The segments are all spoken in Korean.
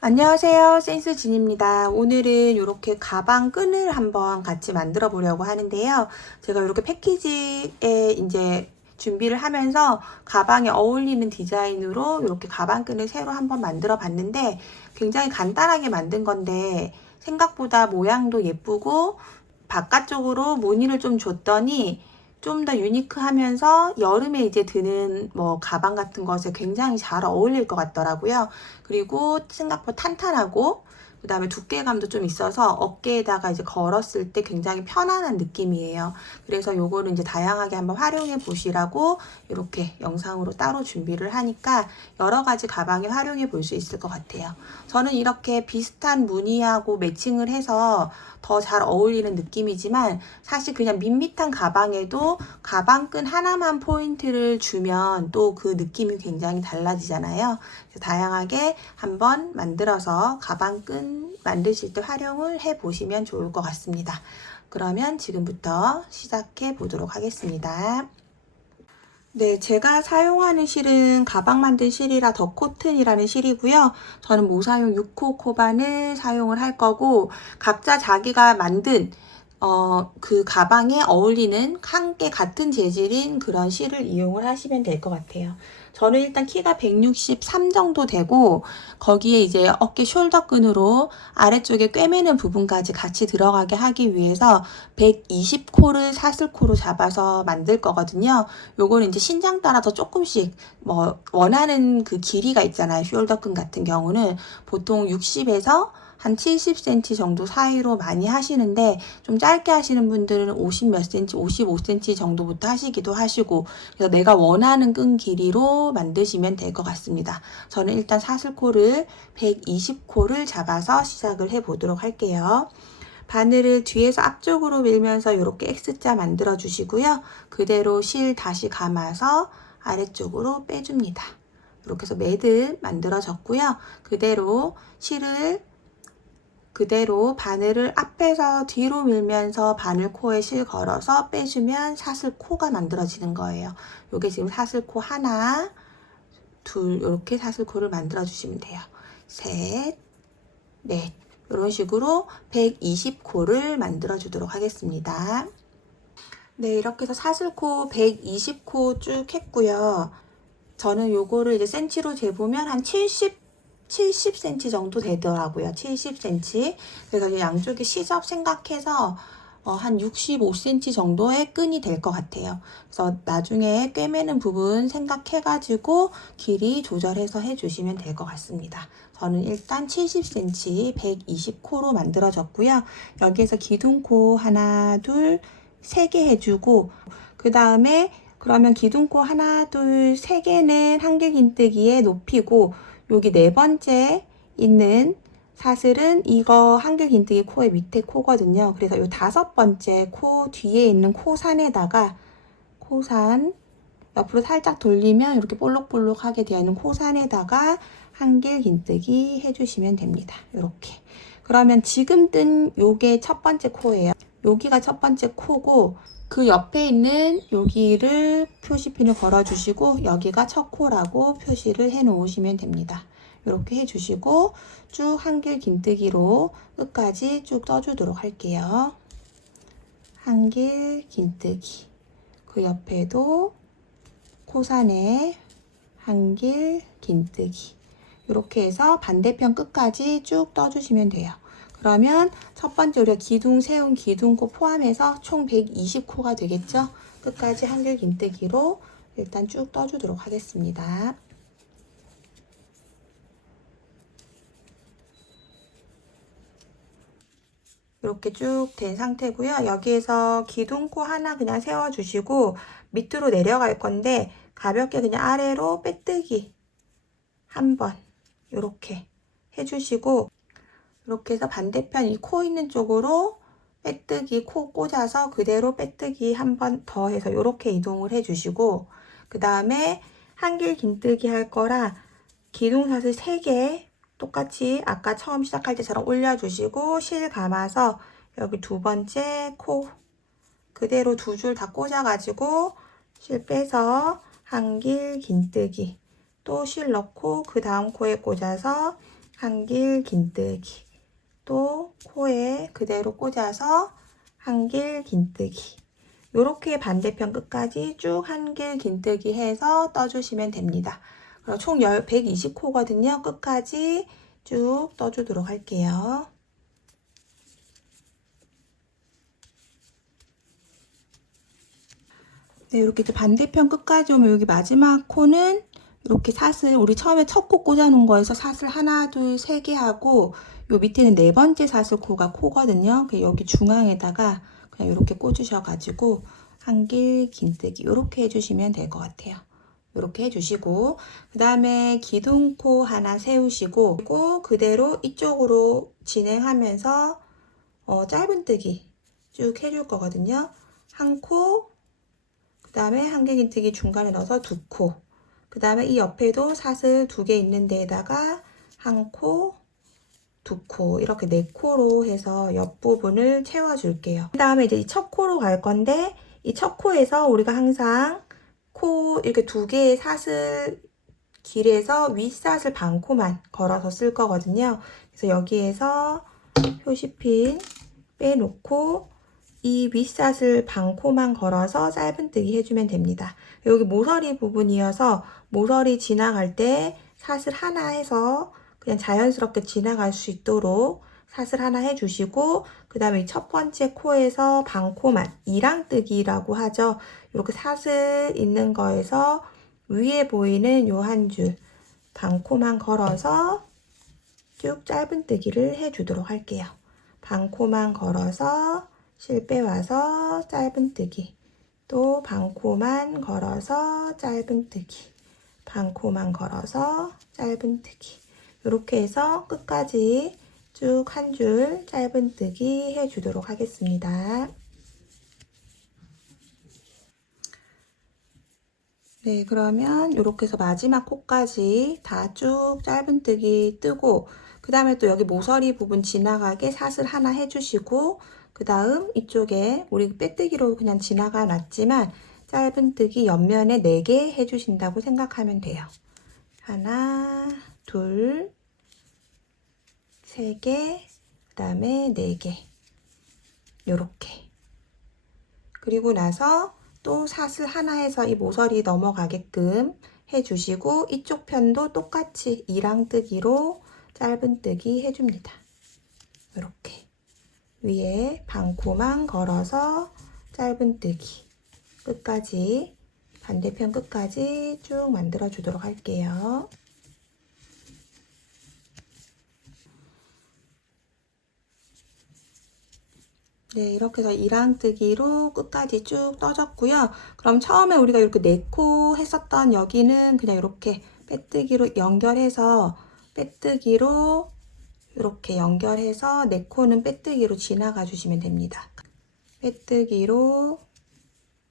안녕하세요, 센스진입니다. 오늘은 이렇게 가방 끈을 한번 같이 만들어 보려고 하는데요. 제가 이렇게 패키지에 이제 준비를 하면서 가방에 어울리는 디자인으로 이렇게 가방 끈을 새로 한번 만들어 봤는데 굉장히 간단하게 만든 건데 생각보다 모양도 예쁘고 바깥쪽으로 무늬를 좀 줬더니 좀 더 유니크하면서 여름에 이제 드는 뭐 가방 같은 것에 굉장히 잘 어울릴 것 같더라고요. 그리고 생각보다 탄탄하고 그 다음에 두께감도 좀 있어서 어깨에다가 이제 걸었을 때 굉장히 편안한 느낌이에요. 그래서 요거를 이제 다양하게 한번 활용해 보시라고 이렇게 영상으로 따로 준비를 하니까 여러 가지 가방에 활용해 볼 수 있을 것 같아요. 저는 이렇게 비슷한 무늬하고 매칭을 해서 더 잘 어울리는 느낌이지만 사실 그냥 밋밋한 가방에도 가방끈 하나만 포인트를 주면 또 그 느낌이 굉장히 달라지잖아요. 다양하게 한번 만들어서 가방끈 만드실 때 활용을 해 보시면 좋을 것 같습니다. 그러면 지금부터 시작해 보도록 하겠습니다. 네, 제가 사용하는 실은 가방 만든 실이라 더 코튼이라는 실이고요. 저는 모사용 6호 코반을 사용을 할 거고 각자 자기가 만든 그 가방에 어울리는 함께 같은 재질인 그런 실을 이용을 하시면 될 것 같아요. 저는 일단 키가 163 정도 되고 거기에 이제 어깨 숄더끈으로 아래쪽에 꿰매는 부분까지 같이 들어가게 하기 위해서 120코를 사슬코로 잡아서 만들 거거든요. 요거는 이제 신장 따라서 조금씩 뭐 원하는 그 길이가 있잖아요. 숄더끈 같은 경우는 보통 60에서 한 70cm 정도 사이로 많이 하시는데 좀 짧게 하시는 분들은 50 몇 cm, 55cm 정도부터 하시기도 하시고 그래서 내가 원하는 끈 길이로 만드시면 될 것 같습니다. 저는 일단 사슬코를 120코를 잡아서 시작을 해 보도록 할게요. 바늘을 뒤에서 앞쪽으로 밀면서 이렇게 X자 만들어 주시고요. 그대로 실 다시 감아서 아래쪽으로 빼줍니다. 이렇게 해서 매듭 만들어졌고요. 그대로 바늘을 앞에서 뒤로 밀면서 바늘코에 실 걸어서 빼주면 사슬코가 만들어지는 거예요. 요게 지금 사슬코 하나, 둘 이렇게 사슬코를 만들어 주시면 돼요. 셋, 넷 이런 식으로 120코를 만들어 주도록 하겠습니다. 네, 이렇게 해서 사슬코 120코 쭉 했고요. 저는 요거를 이제 센치로 재보면 한 70cm 정도 되더라고요. 70cm. 그래서 이제 양쪽에 시접 생각해서 한 65cm 정도의 끈이 될 것 같아요. 그래서 나중에 꿰매는 부분 생각해가지고 길이 조절해서 해주시면 될 것 같습니다. 저는 일단 70cm 120코로 만들어졌고요. 여기에서 기둥코 하나, 둘, 세 개 해주고 그 다음에 그러면 기둥코 하나, 둘, 세 개는 한길긴뜨기에 높이고 여기 네 번째 있는 사슬은 이거 한길긴뜨기 코의 밑에 코거든요. 그래서 이 다섯 번째 코 뒤에 있는 코산에다가 코산 옆으로 살짝 돌리면 이렇게 볼록볼록하게 되어 있는 코산에다가 한길긴뜨기 해주시면 됩니다. 이렇게. 그러면 지금 뜬 요게 첫 번째 코예요. 여기가 첫 번째 코고 그 옆에 있는 여기를 표시핀을 걸어주시고 여기가 첫 코라고 표시를 해 놓으시면 됩니다. 이렇게 해주시고 쭉 한길 긴뜨기로 끝까지 쭉 떠주도록 할게요. 한길 긴뜨기 그 옆에도 코산에 한길 긴뜨기 이렇게 해서 반대편 끝까지 쭉 떠주시면 돼요. 그러면 첫 번째 우리가 기둥 세운 기둥코 포함해서 총 120코가 되겠죠? 끝까지 한길 긴뜨기로 일단 쭉 떠주도록 하겠습니다. 이렇게 쭉 된 상태고요. 여기에서 기둥코 하나 그냥 세워주시고 밑으로 내려갈 건데 가볍게 그냥 아래로 빼뜨기 한번 이렇게 해주시고 이렇게 해서 반대편 이 코 있는 쪽으로 빼뜨기 코 꽂아서 그대로 빼뜨기 한 번 더 해서 이렇게 이동을 해주시고 그 다음에 한길 긴뜨기 할 거라 기둥사슬 3개 똑같이 아까 처음 시작할 때처럼 올려주시고 실 감아서 여기 두 번째 코 그대로 두 줄 다 꽂아가지고 실 빼서 한길 긴뜨기 또 실 넣고 그 다음 코에 꽂아서 한길 긴뜨기, 또 코에 그대로 꽂아서 한길 긴뜨기. 요렇게 반대편 끝까지 쭉 한길 긴뜨기 해서 떠주시면 됩니다. 그럼 총 120코거든요. 끝까지 쭉 떠주도록 할게요. 네, 이렇게 반대편 끝까지 오면 여기 마지막 코는 이렇게 사슬, 우리 처음에 첫 코 꽂아놓은 거에서 사슬 하나, 둘, 세 개 하고 요 밑에는 네 번째 사슬 코가 코거든요. 여기 중앙에다가 그냥 이렇게 꽂으셔가지고 한길 긴뜨기 이렇게 해주시면 될 것 같아요. 이렇게 해주시고 그 다음에 기둥코 하나 세우시고 그리고 그대로 이쪽으로 진행하면서 짧은뜨기 쭉 해줄 거거든요. 한 코, 그 다음에 한길 긴뜨기 중간에 넣어서 두 코, 그 다음에 이 옆에도 사슬 두 개 있는 데에다가 한 코, 두 코, 이렇게 네 코로 해서 옆부분을 채워줄게요. 그 다음에 이제 이 첫 코로 갈 건데 이 첫 코에서 우리가 항상 코 이렇게 두 개의 사슬 길에서 윗사슬 반 코만 걸어서 쓸 거거든요. 그래서 여기에서 표시핀 빼놓고 이 윗사슬 반 코만 걸어서 짧은뜨기 해주면 됩니다. 여기 모서리 부분이어서 모서리 지나갈 때 사슬 하나 해서 그냥 자연스럽게 지나갈 수 있도록 사슬 하나 해주시고 그 다음에 첫 번째 코에서 반 코만 이랑뜨기라고 하죠. 이렇게 사슬 있는 거에서 위에 보이는 요 한 줄 반 코만 걸어서 쭉 짧은뜨기를 해주도록 할게요. 반 코만 걸어서 실 빼와서 짧은뜨기, 또 반 코만 걸어서 짧은뜨기, 반 코만 걸어서 짧은뜨기. 이렇게 해서 끝까지 쭉 한 줄 짧은뜨기 해주도록 하겠습니다. 네, 그러면 이렇게 해서 마지막 코까지 다 쭉 짧은뜨기 뜨고 그 다음에 또 여기 모서리 부분 지나가게 사슬 하나 해주시고 그 다음 이쪽에 우리 빼뜨기로 그냥 지나가 놨지만 짧은뜨기 옆면에 4개 해주신다고 생각하면 돼요. 하나, 둘, 3개, 그 다음에 4개 요렇게. 그리고 나서 또 사슬 하나 해서 이 모서리 넘어가게끔 해주시고 이쪽 편도 똑같이 이랑뜨기로 짧은뜨기 해줍니다. 이렇게 위에 반코만 걸어서 짧은뜨기 끝까지 반대편 끝까지 쭉 만들어 주도록 할게요. 네, 이렇게 해서 이랑뜨기로 끝까지 쭉 떠졌고요. 그럼 처음에 우리가 이렇게 4코 했었던 여기는 그냥 이렇게 빼뜨기로 연결해서 빼뜨기로 이렇게 연결해서 4코는 빼뜨기로 지나가 주시면 됩니다. 빼뜨기로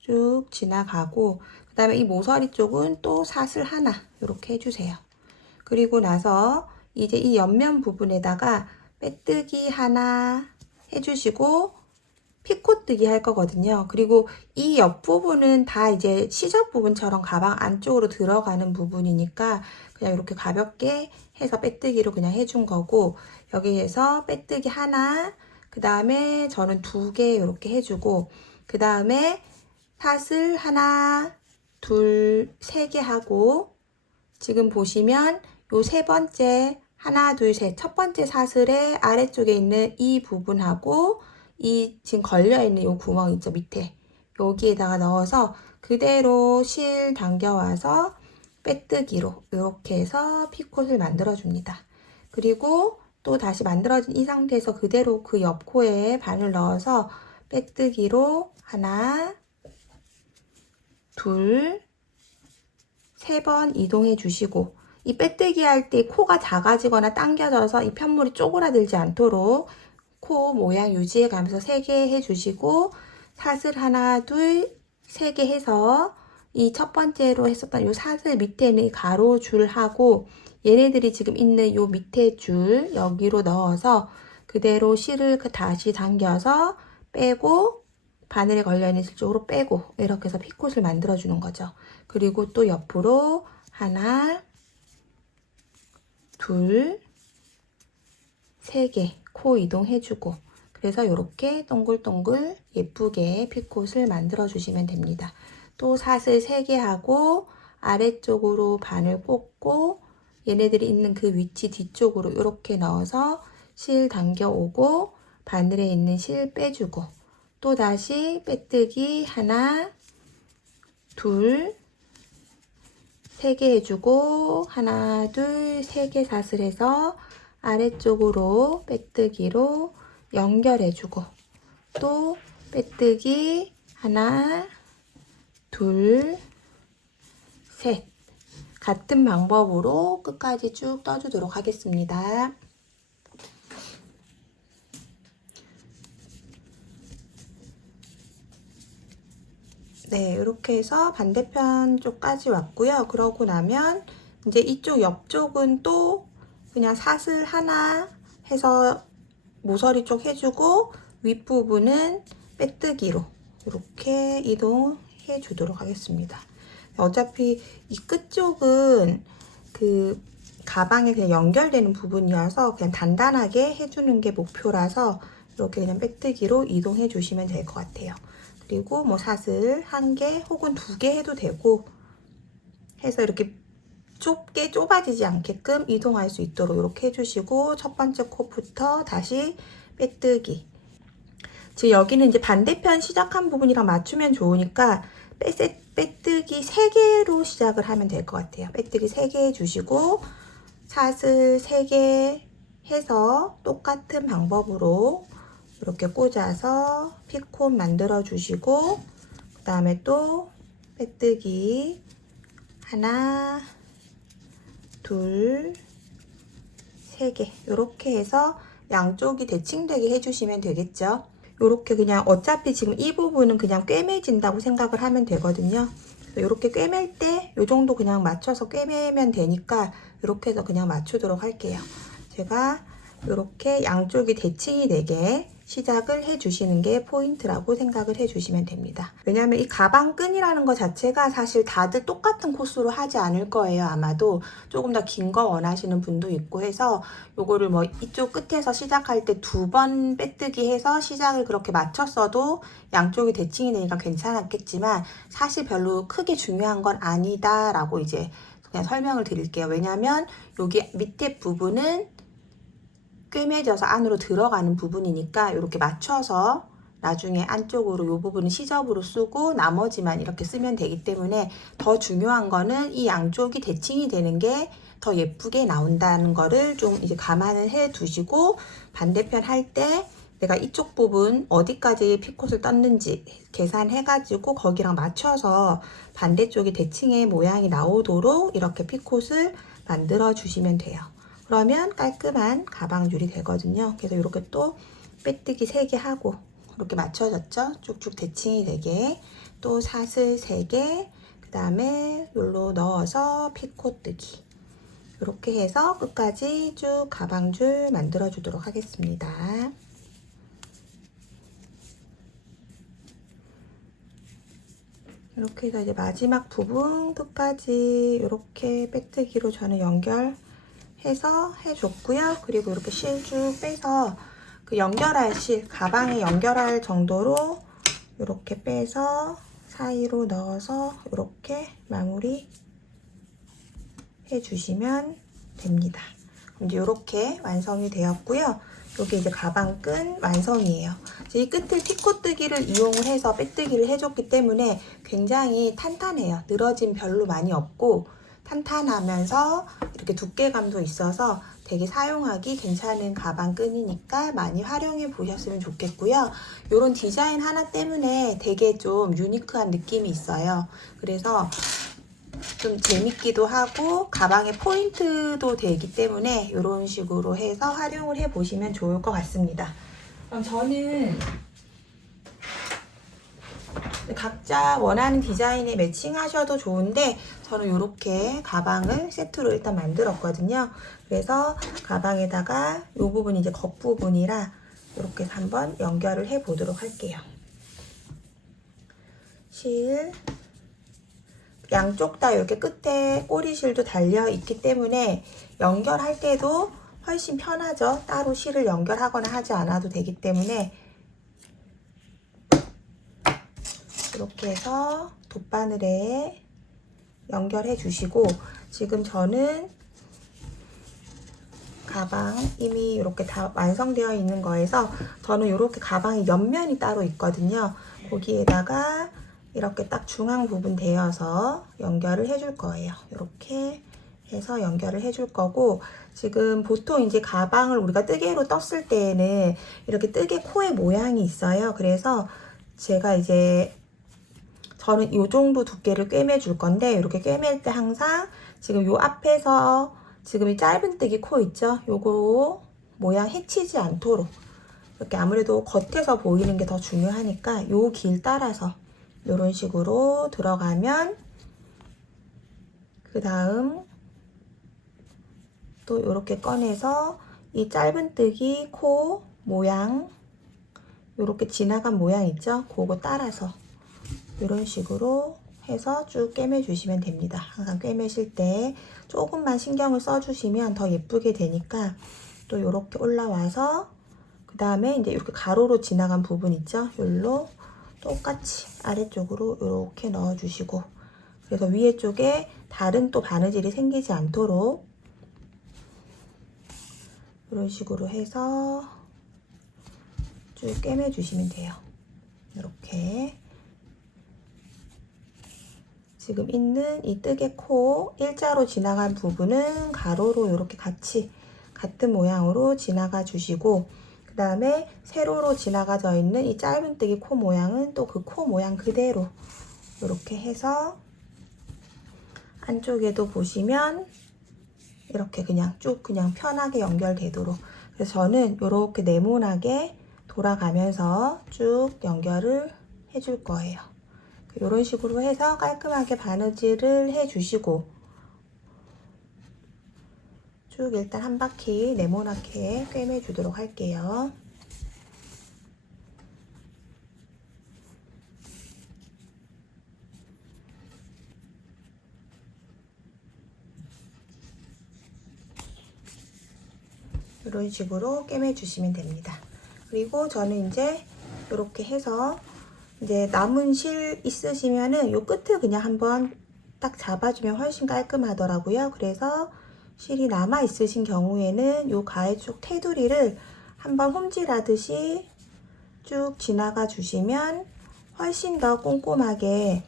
쭉 지나가고 그 다음에 이 모서리 쪽은 또 사슬 하나 이렇게 해주세요. 그리고 나서 이제 이 옆면 부분에다가 빼뜨기 하나 해주시고 피코뜨기 할 거거든요. 그리고 이 옆부분은 다 이제 시접 부분처럼 가방 안쪽으로 들어가는 부분이니까 그냥 이렇게 가볍게 해서 빼뜨기로 그냥 해준 거고 여기에서 빼뜨기 하나, 그 다음에 저는 2개 이렇게 해주고 그 다음에 사슬 하나, 둘, 3개 하고 지금 보시면 요 3번째 하나, 둘, 셋 첫 번째 사슬의 아래쪽에 있는 이 부분하고 이 지금 걸려있는 요 구멍 있죠 밑에 여기에다가 넣어서 그대로 실 당겨와서 빼뜨기로 이렇게 해서 피콧을 만들어 줍니다. 그리고 또 다시 만들어진 이 상태에서 그대로 그 옆 코에 바늘 넣어서 빼뜨기로 하나, 둘, 3번 이동해 주시고 이 빼뜨기 할 때 코가 작아지거나 당겨져서 이 편물이 쪼그라들지 않도록 코 모양 유지해 가면서 3개 해주시고 사슬 하나, 둘, 3개 해서 이 첫 번째로 했었던 이 사슬 밑에는 이 가로 줄하고 얘네들이 지금 있는 이 밑에 줄 여기로 넣어서 그대로 실을 다시 당겨서 빼고 바늘에 걸려있는 실 쪽으로 빼고 이렇게 해서 피콧을 만들어 주는 거죠. 그리고 또 옆으로 하나, 둘, 3개 코 이동해주고, 그래서 이렇게 동글동글 예쁘게 핏꽃을 만들어 주시면 됩니다. 또 사슬 3개 하고 아래쪽으로 바늘 꽂고 얘네들이 있는 그 위치 뒤쪽으로 이렇게 넣어서 실 당겨 오고 바늘에 있는 실 빼주고, 또 다시 빼뜨기 하나 둘 3개 해주고 하나 둘 3개 사슬해서 아래쪽으로 빼뜨기로 연결해주고, 또 빼뜨기 하나 둘 셋, 같은 방법으로 끝까지 쭉 떠주도록 하겠습니다. 네, 이렇게 해서 반대편 쪽까지 왔고요. 그러고 나면 이제 이쪽 옆쪽은 또 그냥 사슬 하나 해서 모서리 쪽 해주고 윗부분은 빼뜨기로 이렇게 이동해 주도록 하겠습니다. 어차피 이 끝쪽은 그 가방에 그냥 연결되는 부분이어서 그냥 단단하게 해주는 게 목표라서 이렇게 그냥 빼뜨기로 이동해 주시면 될 것 같아요. 그리고 뭐 사슬 1개 혹은 2개 해도 되고 해서 이렇게 좁게 좁아지지 않게끔 이동할 수 있도록 이렇게 해주시고, 첫 번째 코부터 다시 빼뜨기. 지금 여기는 이제 반대편 시작한 부분이랑 맞추면 좋으니까 빼뜨기 3개로 시작을 하면 될 것 같아요. 빼뜨기 3개 해주시고 사슬 3개 해서 똑같은 방법으로 이렇게 꽂아서 핏꽃 만들어 주시고, 그 다음에 또 빼뜨기 하나 둘 3개 이렇게 해서 양쪽이 대칭되게 해주시면 되겠죠. 이렇게 그냥 어차피 지금 이 부분은 그냥 꿰매진다고 생각을 하면 되거든요. 이렇게 꿰맬 때 이 정도 그냥 맞춰서 꿰매면 되니까 이렇게 해서 그냥 맞추도록 할게요. 제가 이렇게 양쪽이 대칭이 되게 시작을 해주시는 게 포인트라고 생각을 해주시면 됩니다. 왜냐하면 이 가방 끈이라는 것 자체가 사실 다들 똑같은 코스로 하지 않을 거예요. 아마도 조금 더 긴 거 원하시는 분도 있고 해서 요거를 뭐 이쪽 끝에서 시작할 때 2번 빼뜨기 해서 시작을 그렇게 맞췄어도 양쪽이 대칭이 되니까 괜찮았겠지만 사실 별로 크게 중요한 건 아니다 라고 이제 그냥 설명을 드릴게요. 왜냐하면 여기 밑에 부분은 꿰매져서 안으로 들어가는 부분이니까 이렇게 맞춰서 나중에 안쪽으로 이 부분은 시접으로 쓰고 나머지만 이렇게 쓰면 되기 때문에 더 중요한 거는 이 양쪽이 대칭이 되는 게 더 예쁘게 나온다는 거를 좀 이제 감안을 해 두시고, 반대편 할 때 내가 이쪽 부분 어디까지 핏꽃을 떴는지 계산해 가지고 거기랑 맞춰서 반대쪽이 대칭의 모양이 나오도록 이렇게 핏꽃을 만들어 주시면 돼요. 그러면 깔끔한 가방줄이 되거든요. 그래서 이렇게 또 빼뜨기 3개 하고 이렇게 맞춰졌죠? 쭉쭉 대칭이 되게. 또 사슬 3개, 그 다음에 여기로 넣어서 핏꽃 뜨기. 이렇게 해서 끝까지 쭉 가방줄 만들어 주도록 하겠습니다. 이렇게 해서 이제 마지막 부분 끝까지 이렇게 빼뜨기로 저는 연결해서 해줬고요. 그리고 이렇게 실 쭉 빼서 그 연결할 실, 가방에 연결할 정도로 이렇게 빼서 사이로 넣어서 이렇게 마무리 해주시면 됩니다. 이제 이렇게 완성이 되었고요. 여기 이제 가방 끈 완성이에요. 이 끝을 핏꽃뜨기를 이용을 해서 빼뜨기를 해줬기 때문에 굉장히 탄탄해요. 늘어짐 별로 많이 없고 탄탄하면서 이렇게 두께감도 있어서 되게 사용하기 괜찮은 가방 끈이니까 많이 활용해 보셨으면 좋겠고요. 이런 디자인 하나 때문에 되게 좀 유니크한 느낌이 있어요. 그래서 좀 재밌기도 하고 가방의 포인트도 되기 때문에 이런 식으로 해서 활용을 해 보시면 좋을 것 같습니다. 그럼 저는 각자 원하는 디자인에 매칭하셔도 좋은데 저는 이렇게 가방을 세트로 일단 만들었거든요. 그래서 가방에다가 이 부분이 이제 겉부분이라 이렇게 해서 한번 연결을 해 보도록 할게요. 실 양쪽 다 이렇게 끝에 꼬리실도 달려 있기 때문에 연결할 때도 훨씬 편하죠. 따로 실을 연결하거나 하지 않아도 되기 때문에 이렇게 해서 돗바늘에 연결해 주시고, 지금 저는 가방 이미 이렇게 다 완성되어 있는 거에서 저는 이렇게 가방이 옆면이 따로 있거든요. 거기에다가 이렇게 딱 중앙 부분 대어서 연결을 해줄 거예요. 이렇게 해서 연결을 해줄 거고, 지금 보통 이제 가방을 우리가 뜨개로 떴을 때에는 이렇게 뜨개 코의 모양이 있어요. 그래서 제가 이제 저는 이 정도 두께를 꿰매 줄 건데, 이렇게 꿰맬 때 항상 지금 요 앞에서 지금 이 짧은 뜨기 코 있죠? 요거 모양 해치지 않도록 이렇게, 아무래도 겉에서 보이는 게 더 중요하니까 요 길 따라서 이런 식으로 들어가면, 그 다음 또 이렇게 꺼내서 이 짧은 뜨기 코 모양, 이렇게 지나간 모양 있죠? 그거 따라서 이런 식으로 해서 쭉 꿰매 주시면 됩니다. 항상 꿰매실 때 조금만 신경을 써 주시면 더 예쁘게 되니까. 또 이렇게 올라와서 그 다음에 이제 이렇게 가로로 지나간 부분 있죠? 여기로 똑같이 아래쪽으로 이렇게 넣어 주시고, 그래서 위에 쪽에 다른 또 바느질이 생기지 않도록 이런 식으로 해서 쭉 꿰매 주시면 돼요. 이렇게 지금 있는 이 뜨개 코 일자로 지나간 부분은 가로로 이렇게 같이 같은 모양으로 지나가 주시고, 그 다음에 세로로 지나가져 있는 이 짧은 뜨개 코 모양은 또 그 코 모양 그대로 이렇게 해서 안쪽에도 보시면 이렇게 그냥 쭉 그냥 편하게 연결되도록, 그래서 저는 이렇게 네모나게 돌아가면서 쭉 연결을 해줄 거예요. 이런 식으로 해서 깔끔하게 바느질을 해주시고, 쭉 일단 한 바퀴 네모나게 꿰매 주도록 할게요. 이런 식으로 꿰매 주시면 됩니다. 그리고 저는 이제 이렇게 해서 이제 남은 실 있으시면은 요 끝을 그냥 한번 딱 잡아주면 훨씬 깔끔하더라고요. 그래서 실이 남아 있으신 경우에는 요 가해 쪽 테두리를 한번 홈질하듯이 쭉 지나가 주시면 훨씬 더 꼼꼼하게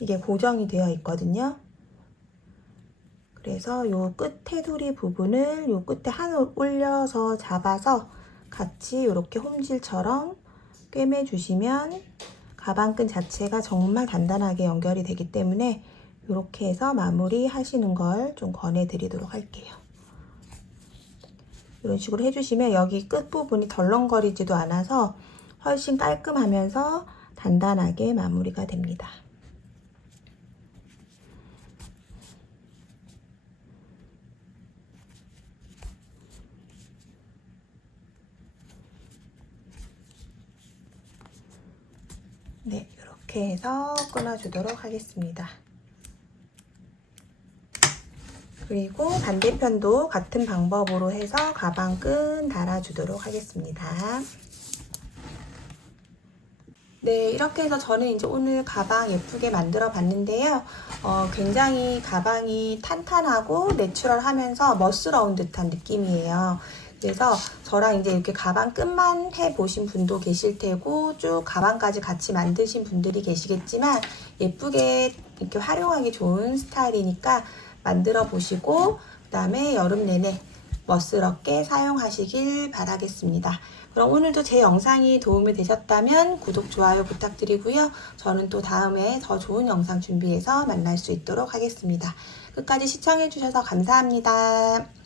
이게 고정이 되어 있거든요. 그래서 요 끝 테두리 부분을 요 끝에 한올 올려서 잡아서 같이 이렇게 홈질처럼 꿰매 주시면 가방끈 자체가 정말 단단하게 연결이 되기 때문에 이렇게 해서 마무리 하시는 걸 좀 권해 드리도록 할게요. 이런 식으로 해주시면 여기 끝부분이 덜렁거리지도 않아서 훨씬 깔끔하면서 단단하게 마무리가 됩니다. 네, 이렇게 해서 끊어주도록 하겠습니다. 그리고 반대편도 같은 방법으로 해서 가방끈 달아주도록 하겠습니다. 네, 이렇게 해서 저는 이제 오늘 가방 예쁘게 만들어 봤는데요. 굉장히 가방이 탄탄하고 내추럴하면서 멋스러운 듯한 느낌이에요. 그래서 저랑 이제 이렇게 가방 끝만 해보신 분도 계실 테고, 쭉 가방까지 같이 만드신 분들이 계시겠지만, 예쁘게 이렇게 활용하기 좋은 스타일이니까 만들어 보시고, 그 다음에 여름 내내 멋스럽게 사용하시길 바라겠습니다. 그럼 오늘도 제 영상이 도움이 되셨다면 구독, 좋아요 부탁드리고요. 저는 또 다음에 더 좋은 영상 준비해서 만날 수 있도록 하겠습니다. 끝까지 시청해주셔서 감사합니다.